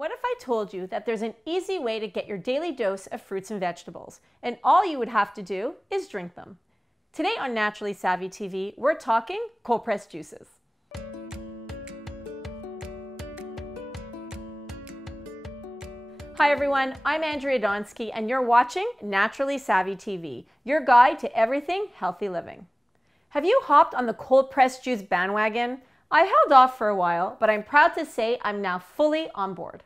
What if I told you that there's an easy way to get your daily dose of fruits and vegetables, and all you would have to do is drink them? Today on Naturally Savvy TV, we're talking cold-pressed juices. Hi everyone, I'm Andrea Donsky, and you're watching Naturally Savvy TV, your guide to everything healthy living. Have you hopped on the cold-pressed juice bandwagon? I held off for a while, but I'm proud to say I'm now fully on board.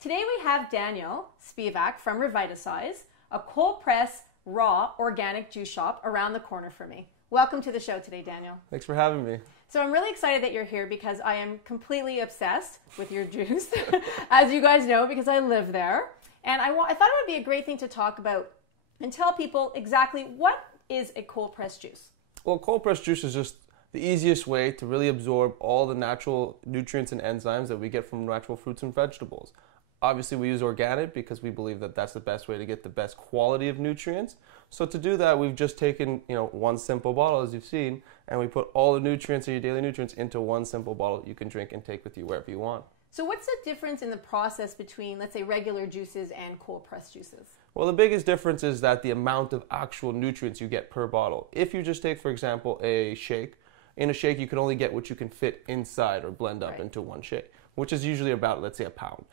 Today we have Daniel Spivak from Revitasize, a cold-press, raw, organic juice shop around the corner from me. Welcome to the show today, Daniel. Thanks for having me. So I'm really excited that you're here because I am completely obsessed with your juice, as you guys know, because I live there. And I thought it would be a great thing to talk about and tell people exactly what is a cold-pressed juice. Well, cold-pressed juice is just the easiest way to really absorb all the natural nutrients and enzymes that we get from natural fruits and vegetables. Obviously, we use organic because we believe that that's the best way to get the best quality of nutrients. So to do that, we've just taken, one simple bottle, as you've seen, and we put all the nutrients and your daily nutrients into one simple bottle you can drink and take with you wherever you want. So what's the difference in the process between, let's say, regular juices and cold-pressed juices? Well, the biggest difference is that the amount of actual nutrients you get per bottle. If you just take, for example, a shake, in a shake you can only get what you can fit inside or blend up into one shake, which is usually about, let's say, a pound.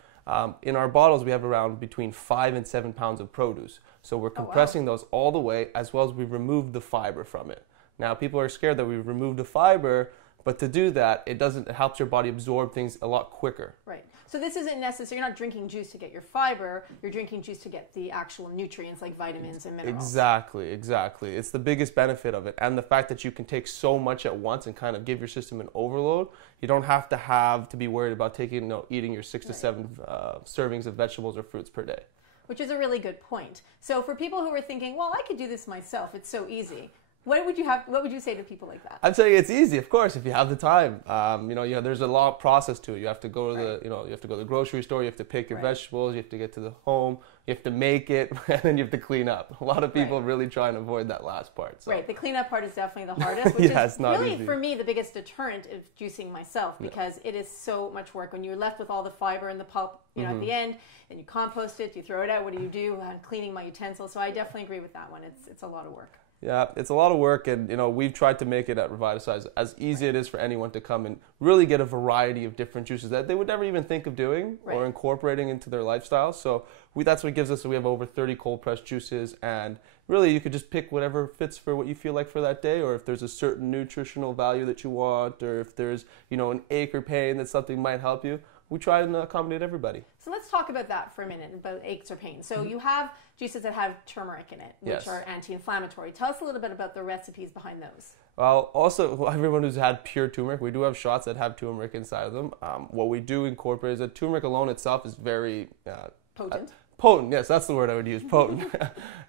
In our bottles, we have around between 5 and 7 pounds of produce. So we're compressing those all the way, as well as we've removed the fiber from it. Now, people are scared that we've removed the fiber, but to do that, it helps your body absorb things a lot quicker. Right. So this isn't necessary. You're not drinking juice to get your fiber. You're drinking juice to get the actual nutrients like vitamins and minerals. Exactly. It's the biggest benefit of it. And the fact that you can take so much at once and kind of give your system an overload. You don't have to be worried about eating your 6 to 7 servings of vegetables or fruits per day. Which is a really good point. So for people who are thinking, well, I could do this myself, it's so easy. What would you say to people like that? I'd say it's easy, of course, if you have the time. There's a long process to it. You have to go to the grocery store. You have to pick your vegetables. You have to get to the home. You have to make it, and then you have to clean up. A lot of people really try and avoid that last part. So. Right, the cleanup part is definitely the hardest, which is really, easy. For me, the biggest deterrent of juicing myself, because it is so much work. When you're left with all the fiber and the pulp, at the end, and you compost it, you throw it out. What do? I'm cleaning my utensils. So I definitely agree with that one. It's a lot of work. Yeah, it's a lot of work, and we've tried to make it at Revitasize as easy it is for anyone to come and really get a variety of different juices that they would never even think of doing or incorporating into their lifestyle. So that's what gives us. We have over 30 cold pressed juices, and really you could just pick whatever fits for what you feel like for that day, or if there's a certain nutritional value that you want, or if there's an ache or pain that something might help you. We try and accommodate everybody. So let's talk about that for a minute, about aches or pains. So you have juices that have turmeric in it, which are anti-inflammatory. Tell us a little bit about the recipes behind those. Well, also, everyone who's had pure turmeric, we do have shots that have turmeric inside of them. What we do incorporate is that turmeric alone itself is very... potent? Potent, yes, that's the word I would use, potent.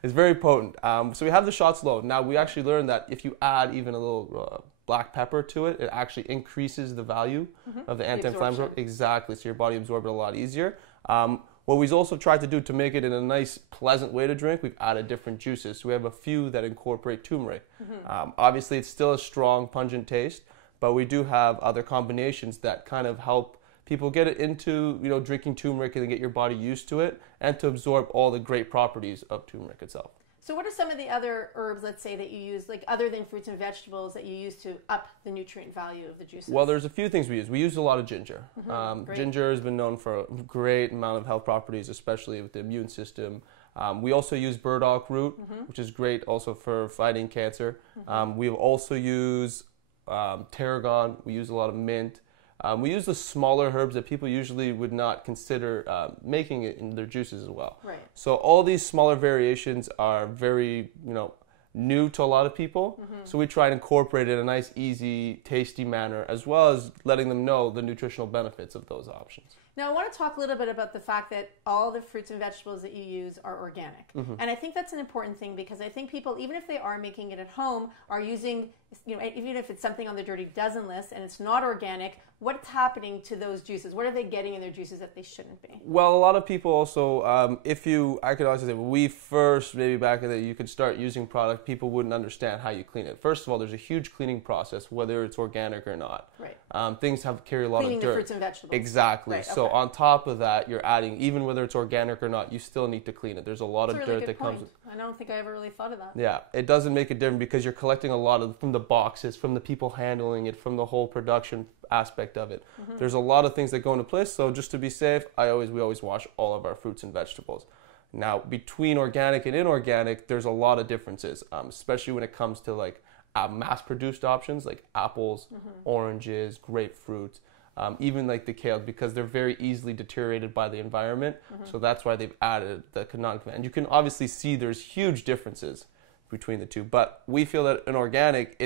It's very potent. So we have the shots alone. Now, we actually learned that if you add even a little... black pepper to it, it actually increases the value of the anti-inflammatory. Exactly, so your body absorbs it a lot easier. What we've also tried to do to make it in a nice, pleasant way to drink, we've added different juices. So we have a few that incorporate turmeric. Obviously, it's still a strong, pungent taste, but we do have other combinations that kind of help people get it into, drinking turmeric and get your body used to it and to absorb all the great properties of turmeric itself. So what are some of the other herbs, let's say, that you use, like other than fruits and vegetables, that you use to up the nutrient value of the juices? Well, there's a few things we use. We use a lot of ginger. Ginger has been known for a great amount of health properties, especially with the immune system. We also use burdock root, which is great also for fighting cancer. We also use tarragon. We use a lot of mint. We use the smaller herbs that people usually would not consider making it in their juices as well. Right. So all these smaller variations are very, new to a lot of people. So we try and incorporate it in a nice, easy, tasty manner, as well as letting them know the nutritional benefits of those options. Now, I want to talk a little bit about the fact that all the fruits and vegetables that you use are organic. And I think that's an important thing, because I think people, even if they are making it at home, are using even if it's something on the Dirty Dozen list and it's not organic, what's happening to those juices? What are they getting in their juices that they shouldn't be? Well, a lot of people also, I could also say, when we first, maybe back in the day, you could start using product, people wouldn't understand how you clean it. First of all, there's a huge cleaning process, whether it's organic or not. Right. Things carry a lot Cleaning of dirt. the fruits and vegetables. Exactly. Right, So okay. on top of that, you're adding, even whether it's organic or not, you still need to clean it. There's a lot That's of a really dirt good that point. comes. I don't think I ever really thought of that. Yeah, it doesn't make it different because you're collecting a lot of from the boxes, from the people handling it, from the whole production aspect of it. Mm-hmm. There's a lot of things that go into place. So just to be safe, we always wash all of our fruits and vegetables. Now, between organic and inorganic, there's a lot of differences, especially when it comes to like mass-produced options like apples, oranges, grapefruits, even like the kale, because they're very easily deteriorated by the environment. So that's why they've added the canonic. And you can obviously see there's huge differences between the two. But we feel that in organic,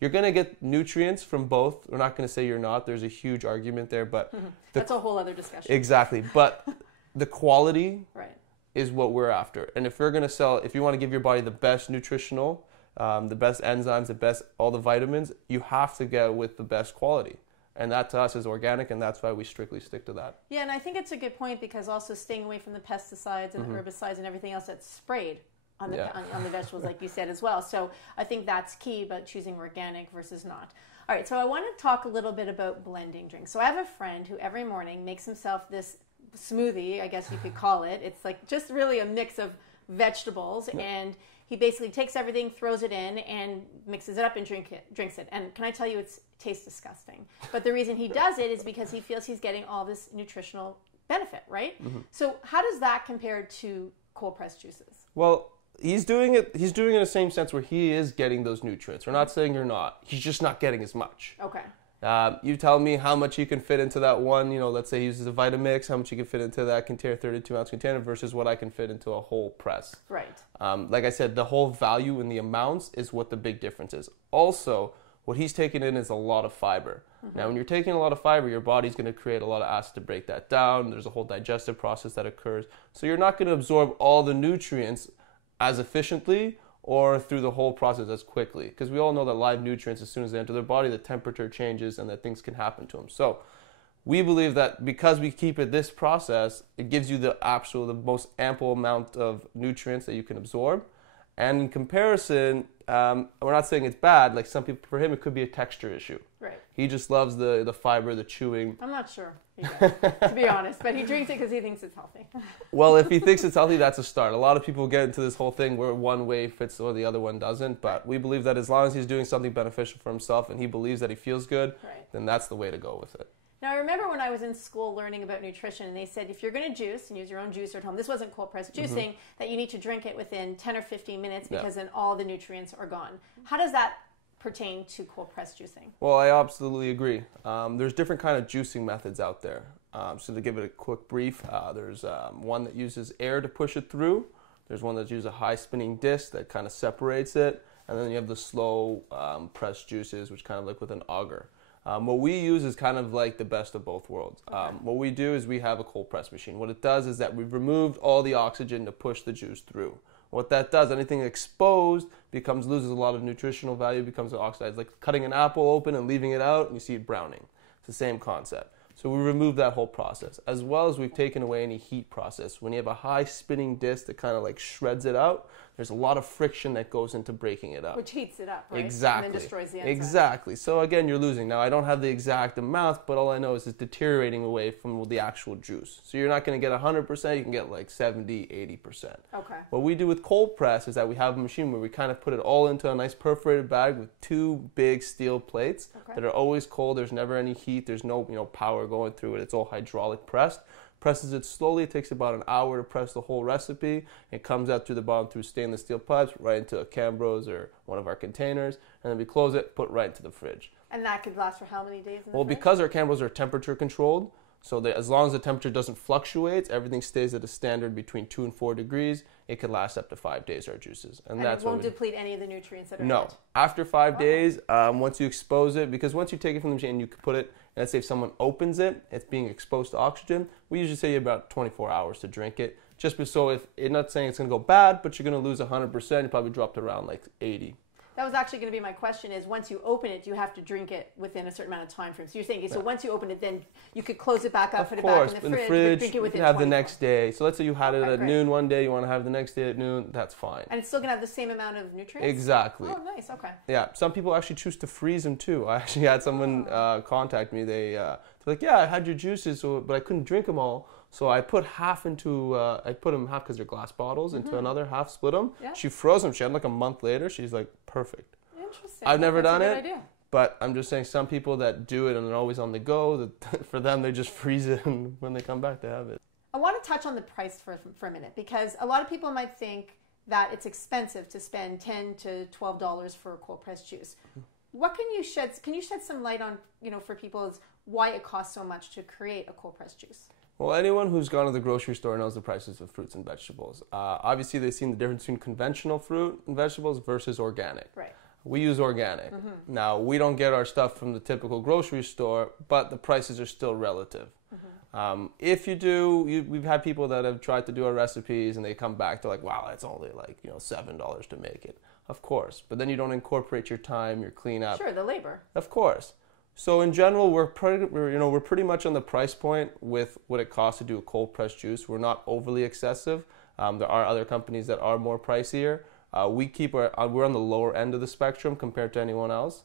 you're going to get nutrients from both. We're not going to say you're not. There's a huge argument there, but that's a whole other discussion. Exactly. But the quality Right. is what we're after. And if you want to give your body the best nutritional, the best enzymes, all the vitamins, you have to go with the best quality. And that to us is organic, and that's why we strictly stick to that. Yeah, and I think it's a good point because also staying away from the pesticides and the herbicides and everything else that's sprayed on the vegetables, like you said as well. So I think that's key about choosing organic versus not. All right, so I want to talk a little bit about blending drinks. So I have a friend who every morning makes himself this smoothie, I guess you could call it. It's like just really a mix of vegetables, and he basically takes everything, throws it in, and mixes it up and drinks it. And can I tell you, it tastes disgusting. But the reason he does it is because he feels he's getting all this nutritional benefit, right? So how does that compare to cold pressed juices? Well, he's doing it in the same sense where he is getting those nutrients. We're not saying you're not. He's just not getting as much. Okay. You tell me how much you can fit into that one, let's say he uses a Vitamix, how much you can fit into that container, 32-ounce container versus what I can fit into a whole press. Right. Like I said, the whole value in the amounts is what the big difference is. Also, what he's taking in is a lot of fiber. Now, when you're taking a lot of fiber, your body's going to create a lot of acid to break that down. There's a whole digestive process that occurs. So you're not going to absorb all the nutrients as efficiently or through the whole process as quickly. Because we all know that live nutrients, as soon as they enter their body, the temperature changes and that things can happen to them. So we believe that because we keep it this process, it gives you the most ample amount of nutrients that you can absorb. And in comparison, we're not saying it's bad. Like some people, for him, it could be a texture issue. Right. He just loves the fiber, the chewing. I'm not sure, to be honest, but he drinks it because he thinks it's healthy. Well, if he thinks it's healthy, that's a start. A lot of people get into this whole thing where one way fits or the other one doesn't. But we believe that as long as he's doing something beneficial for himself and he believes that he feels good, then that's the way to go with it. Now, I remember when I was in school learning about nutrition, and they said if you're going to juice and use your own juicer at home, this wasn't cold pressed juicing, that you need to drink it within 10 or 15 minutes because then all the nutrients are gone. How does that pertain to cold pressed juicing? Well, I absolutely agree. There's different kind of juicing methods out there. So to give it a quick brief, there's one that uses air to push it through. There's one that uses a high spinning disc that kind of separates it. And then you have the slow pressed juices, which kind of like with an auger. What we use is kind of like the best of both worlds. What we do is we have a cold press machine. What it does is that we've removed all the oxygen to push the juice through. What that does, anything exposed loses a lot of nutritional value, becomes oxidized. Like cutting an apple open and leaving it out and you see it browning. It's the same concept. So we remove that whole process, as well as we've taken away any heat process. When you have a high spinning disc that kind of like shreds it out, there's a lot of friction that goes into breaking it up. Which heats it up, right? Exactly. And then destroys the enzymes. Exactly. So again, you're losing. Now, I don't have the exact amount, but all I know is it's deteriorating away from the actual juice. So you're not going to get 100%, you can get like 70, 80%. Okay. What we do with cold press is that we have a machine where we kind of put it all into a nice perforated bag with two big steel plates that are always cold. There's never any heat. There's no power going through it. It's all hydraulic pressed. Presses it slowly. It takes about an hour to press the whole recipe. It comes out through the bottom through stainless steel pipes right into a Cambros or one of our containers, and then we close it, put it right into the fridge. And that could last for how many days in the Well, fridge? because our Cambros are temperature controlled, so that as long as the temperature doesn't fluctuate, everything stays at a standard between 2 and 4 degrees, it could last up to 5 days, our juices. And that's it won't deplete any of the nutrients that are in No. it? After 5 days, once you expose it, because once you take it from the machine and you put it, let's say if someone opens it, it's being exposed to oxygen, we usually say about 24 hours to drink it. Just so if, it's not saying it's going to go bad, but you're going to lose 100%, you probably drop to around like 80. That was actually going to be my question is once you open it, do you have to drink it within a certain amount of time frame? So you're saying, so once you open it, then you could close it back up, put it back in the fridge, but drink it within 24 hours. You can have the next day. So let's say you had it at noon one day, you want to have the next day at noon, that's fine. And it's still going to have the same amount of nutrients? Exactly. Oh, nice, okay. Yeah, some people actually choose to freeze them too. I actually had someone contact me. They're like, yeah, I had your juices, but I couldn't drink them all. So I put half into, I put them half because they're glass bottles, into another half, split them. Yeah. She froze them. She had like a month later. She's like, perfect. Interesting. I've never done it, idea. But I'm just saying some people that do it and they're always on the go, for them, they just freeze it and when they come back, they have it. I want to touch on the price for a minute because a lot of people might think that it's expensive to spend $10 to $12 for a cold pressed juice. What can you shed some light on, for people is why it costs so much to create a cold pressed juice? Well, anyone who's gone to the grocery store knows the prices of fruits and vegetables. Obviously, they've seen the difference between conventional fruit and vegetables versus organic. Right. We use organic. Now, we don't get our stuff from the typical grocery store, but the prices are still relative. If you do, we've had people that have tried to do our recipes and they come back, they're like, wow, it's only like $7 to make it. Of course, but then you don't incorporate your time, your cleanup. Sure, the labor. Of course. So in general, we're pretty much on the price point with what it costs to do a cold pressed juice. We're not overly excessive. There are other companies that are more pricier. We're on the lower end of the spectrum compared to anyone else.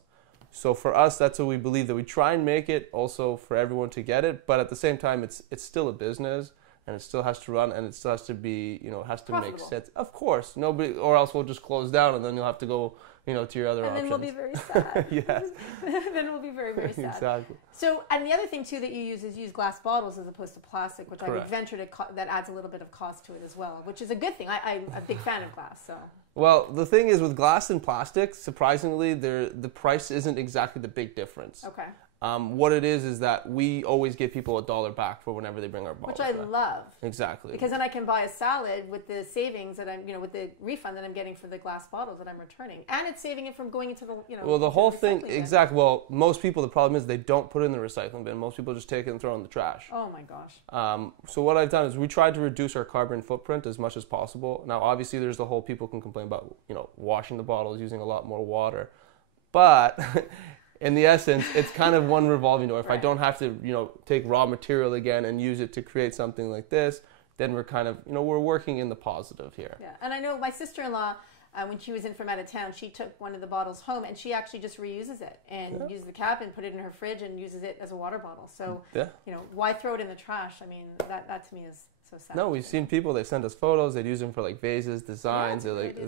So for us, that's what we believe, that we try and make it also for everyone to get it, but at the same time, it's still a business. And it still has to run, and it still has to be, has to profitable. Make sense. Of course, nobody, or else we'll just close down, and then you'll have to go, to your other options. And then we'll be very sad. Yes. Then we'll be very, very sad. Exactly. So, and the other thing too that you use glass bottles as opposed to plastic, which Correct. I would venture that adds a little bit of cost to it as well, which is a good thing. I'm a big fan of glass, so. Well, the thing is with glass and plastic, surprisingly, the price isn't exactly the big difference. Okay. What it is that we always give people $1 back for whenever they bring our bottles back. Which I love. Exactly. Because then I can buy a salad with the savings that I'm, with the refund that I'm getting for the glass bottles that I'm returning. And it's saving it from going into the, Well, the whole thing, exactly. Well, most people, the problem is they don't put it in the recycling bin. Most people just take it and throw it in the trash. Oh my gosh. So what I've done is we tried to reduce our carbon footprint as much as possible. Now, obviously, there's the whole people can complain about, washing the bottles, using a lot more water. But in the essence, it's kind of one revolving door. If I don't have to, take raw material again and use it to create something like this, then we're kind of, we're working in the positive here. Yeah, and I know my sister-in-law, when she was in from out of town, she took one of the bottles home and she actually just reuses it and uses the cap and put it in her fridge and uses it as a water bottle. So, why throw it in the trash? I mean, that to me is so sad. No, we've seen people, they send us photos, they'd use them for like vases, designs.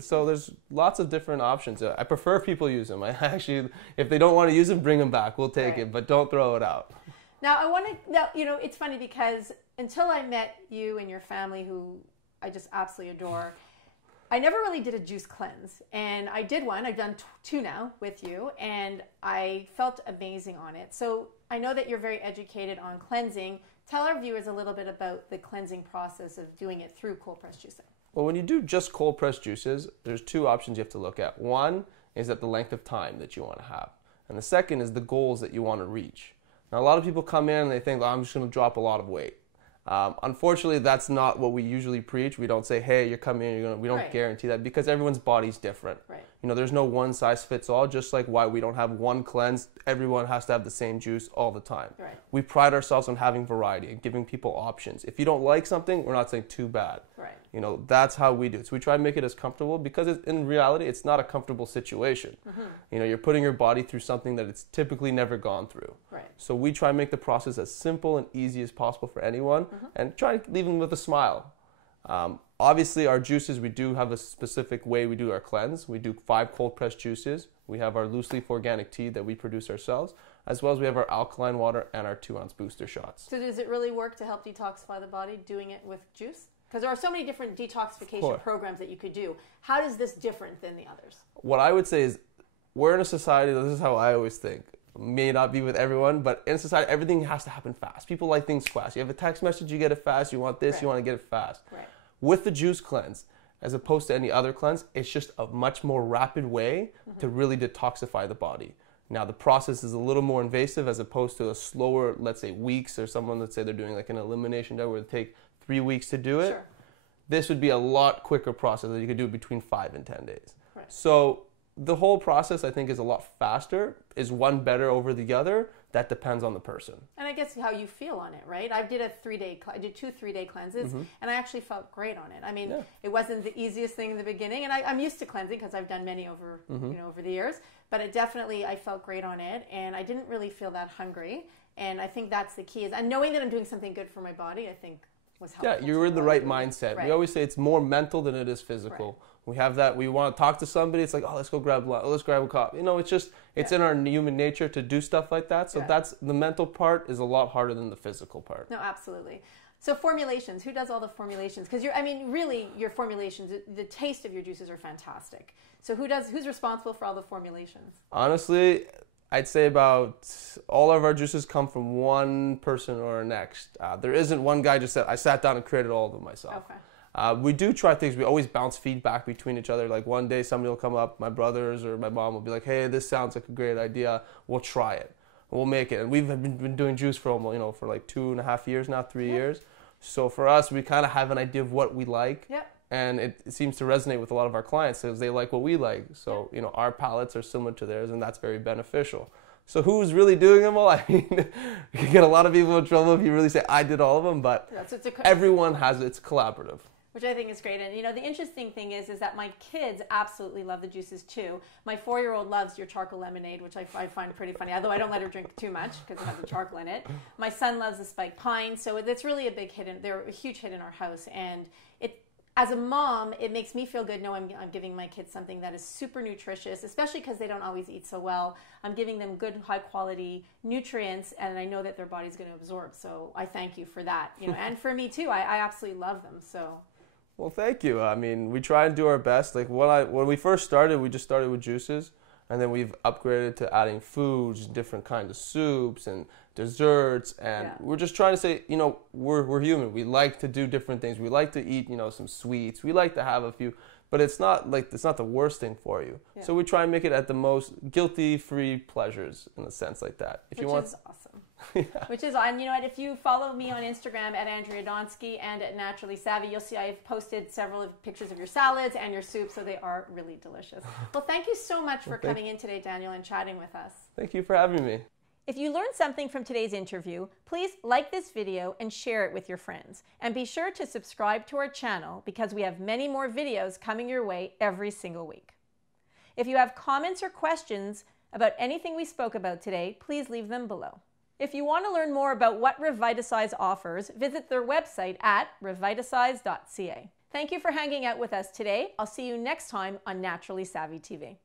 So there's lots of different options. I prefer people use them. I actually, if they don't want to use them, bring them back. We'll take it, but don't throw it out. Now, it's funny because until I met you and your family, who I just absolutely adore, I never really did a juice cleanse, and I did one. I've done two now with you, and I felt amazing on it. So I know that you're very educated on cleansing. Tell our viewers a little bit about the cleansing process of doing it through cold press juicing. Well, when you do just cold press juices, there's two options you have to look at. One is at the length of time that you want to have, and the second is the goals that you want to reach. Now, a lot of people come in and they think, I'm just going to drop a lot of weight. Unfortunately, that's not what we usually preach. We don't say, hey, you're coming in, we don't guarantee that, because everyone's body's different. Right. There's no one size fits all, just like why we don't have one cleanse. Everyone has to have the same juice all the time. Right. We pride ourselves on having variety and giving people options. If you don't like something, we're not saying too bad. Right. That's how we do it. So we try to make it as comfortable, because in reality, it's not a comfortable situation. You're putting your body through something that it's typically never gone through. Right. So we try to make the process as simple and easy as possible for anyone, and try to leave them with a smile. Obviously, our juices, we do have a specific way we do our cleanse. We do 5 cold pressed juices. We have our loose leaf organic tea that we produce ourselves, as well as we have our alkaline water and our 2-ounce booster shots. So does it really work to help detoxify the body doing it with juice? Because there are so many different detoxification programs that you could do. How is this different than the others? What I would say is, we're in a society, this is how I always think, may not be with everyone, but in society, everything has to happen fast. People like things fast. You have a text message, you get it fast. You want this, you want to get it fast. Right. With the juice cleanse, as opposed to any other cleanse, it's just a much more rapid way to really detoxify the body. Now, the process is a little more invasive as opposed to a slower, let's say, weeks, or someone, let's say they're doing like an elimination diet where it take 3 weeks to do it. Sure. This would be a lot quicker process that you could do between 5 and 10 days. Right. So the whole process, I think, is a lot faster. Is one better over the other? That depends on the person. And I guess how you feel on it, right? I did I did 2 3-day cleanses, and I actually felt great on it. I mean, it wasn't the easiest thing in the beginning, and I'm used to cleansing because I've done many over, over the years. But I felt great on it, and I didn't really feel that hungry. And I think that's the key and knowing that I'm doing something good for my body, I think was helpful. Yeah, you're in the right mindset. Right. We always say it's more mental than it is physical. Right. We have that. We want to talk to somebody. It's like, oh, let's go grab lunch. Let's grab a coffee. It's in our human nature to do stuff like that. So that's the mental part is a lot harder than the physical part. No, absolutely. So formulations, who does all the formulations? Because really your formulations, the taste of your juices are fantastic. So who's responsible for all the formulations? Honestly, I'd say about all of our juices come from one person or next. There isn't one guy just said, I sat down and created all of them myself. Okay. We do try things. We always bounce feedback between each other. Like one day somebody will come up, my brothers or my mom will be like, hey, this sounds like a great idea. We'll try it. We'll make it. And we've been doing juice for almost, for like 2.5 years now, 3 years. So for us, we kind of have an idea of what we like. Yep. And it seems to resonate with a lot of our clients because they like what we like. So, our palates are similar to theirs, and that's very beneficial. So who's really doing them all? I mean, you can get a lot of people in trouble if you really say, I did all of them, but everyone has it's collaborative. Which I think is great. And the interesting thing is that my kids absolutely love the juices too. My 4-year-old loves your charcoal lemonade, which I find pretty funny, although I don't let her drink too much because it has the charcoal in it. My son loves the spiked pine, so it's really a big hit. They're a huge hit in our house. And as a mom, it makes me feel good knowing I'm giving my kids something that is super nutritious, especially because they don't always eat so well. I'm giving them good, high-quality nutrients, and I know that their body's going to absorb. So I thank you for that. And for me too, I absolutely love them. So. Well, thank you. I mean, we try and do our best. Like when we first started, we just started with juices, and then we've upgraded to adding foods, different kinds of soups and desserts, and we're just trying to say, we're human. We like to do different things. We like to eat, some sweets. We like to have a few, but it's not the worst thing for you. Yeah. So we try and make it at the most guilty-free pleasures in a sense like that. Which is awesome. Which is, and if you follow me on Instagram at Andrea Donsky and at Naturally Savvy, you'll see I've posted several pictures of your salads and your soup, so they are really delicious. Well, thank you so much for coming in today, Daniel, and chatting with us. Thank you for having me. If you learned something from today's interview, please like this video and share it with your friends. And be sure to subscribe to our channel because we have many more videos coming your way every single week. If you have comments or questions about anything we spoke about today, please leave them below. If you want to learn more about what Revitasize offers, visit their website at revitasize.ca. Thank you for hanging out with us today. I'll see you next time on Naturally Savvy TV.